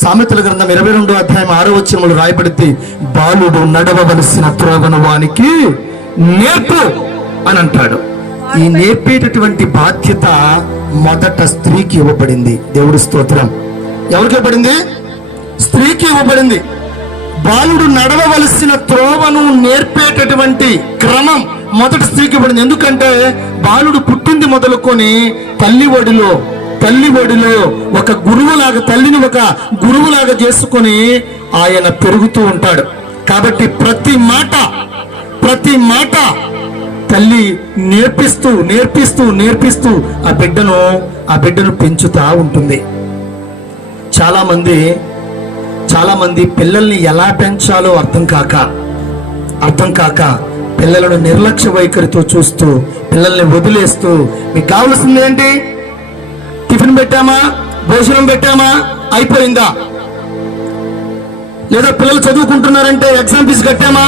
సామెతల గ్రంథం 22వ అధ్యాయం 6వ వచనములో రాయబడింది, బాలుడు నడవవలసిన త్రోవను వానికి నేర్పు అని అంటాడు. ఈ నేర్పేటటువంటి బాధ్యత మొదట స్త్రీకి ఇవ్వబడింది. దేవుడి స్తోత్రం. ఎవరికి ఇవ్వబడింది? స్త్రీకి ఇవ్వబడింది. బాలుడు నడవవలసిన త్రోవను నేర్పేటటువంటి క్రమం మొదట స్త్రీకి ఇవ్వబడింది. ఎందుకంటే బాలుడు పుట్టింది మొదలుకొని తల్లి ఒడిలో ఒక గురువులాగా, తల్లిని ఒక గురువులాగా చేసుకొని ఆయన పెరుగుతూ ఉంటాడు. కాబట్టి ప్రతి మాట తల్లి నేర్పిస్తూ ఆ బిడ్డను పెంచుతా ఉంటుంది. చాలా మంది పిల్లల్ని ఎలా పెంచాలో అర్థం కాక పిల్లలను నిర్లక్ష్య వైఖరితో చూస్తూ, పిల్లల్ని వదిలేస్తూ, మీకు కావాల్సింది ఏంటి? టిఫిన్ పెట్టామా, భోజనం పెట్టామా, అయిపోయిందా? లేదా పిల్లలు చదువుకుంటున్నారంటే ఎగ్జామ్ ఫీజు కట్టామా,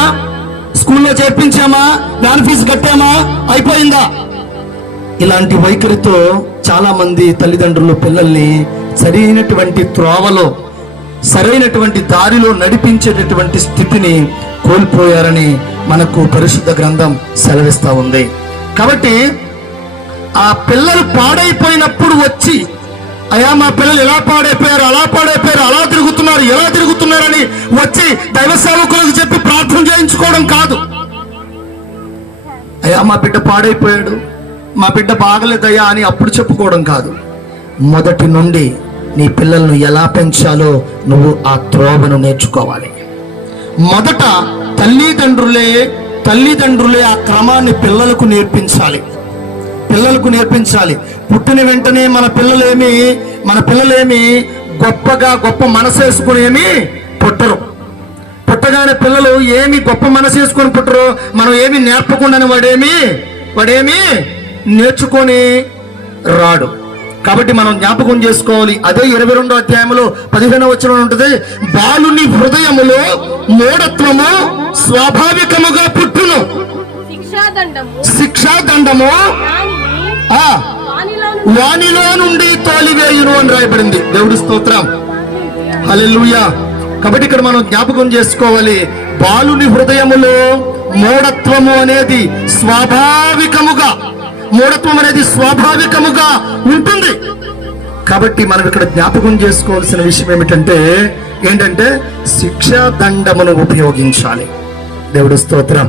స్కూల్లో చేర్పించామా, వ్యాన్ ఫీజు కట్టామా, అయిపోయిందా? ఇలాంటి వైఖరితో చాలా మంది తల్లిదండ్రులు పిల్లల్ని సరైనటువంటి త్రోవలో, సరైనటువంటి దారిలో నడిపించేటటువంటి స్థితిని కోల్పోయారని మనకు పరిశుద్ధ గ్రంథం సెలవిస్తా ఉంది. కాబట్టి ఆ పిల్లలు పాడైపోయినప్పుడు వచ్చి, అయ్యా మా పిల్లలు ఎలా పాడైపోయారు, అలా తిరుగుతున్నారని వచ్చి దైవ సేవకులకు చెప్పి ప్రార్థన చేయించుకోవడం కాదు. అయ్యా మా బిడ్డ పాడైపోయాడు, మా బిడ్డ బాగలేదయ్యా అని అప్పుడు చెప్పుకోవడం కాదు. మొదటి నుండి నీ పిల్లలను ఎలా పెంచాలో నువ్వు ఆ త్రోవను నేర్చుకోవాలి. మొదట తల్లిదండ్రులే ఆ క్రమాన్ని పిల్లలకు నేర్పించాలి. పుట్టిన వెంటనే మన పిల్లలేమి గొప్ప మనసు వేసుకుని ఏమి పుట్టరు. పుట్టగానే పిల్లలు ఏమి గొప్ప మనసు వేసుకొని పుట్టరు. మనం ఏమి నేర్పకుండానే వాడేమి నేర్చుకొని రాడు. కాబట్టి మనం జ్ఞాపకం చేసుకోవాలి. అదే 22వ అధ్యాయంలో 15వ వచనం ఉంటుంది, బాలుని హృదయములో మూఢత్వము స్వాభావికముగా పుట్టును, శిక్షాదండము వానిలో నుండి తోలివేయును అని రాయబడింది. దేవుడి స్తోత్రం, హల్లెలూయా. కాబట్టి ఇక్కడ మనం జ్ఞాపకం చేసుకోవాలి, బాలుని హృదయములో మూఢత్వము అనేది స్వాభావికముగా ఉంటుంది. కాబట్టి మనం ఇక్కడ జ్ఞాపకం చేసుకోవాల్సిన విషయం ఏంటంటే శిక్షాదండమును ఉపయోగించాలి. దేవుడి స్తోత్రం.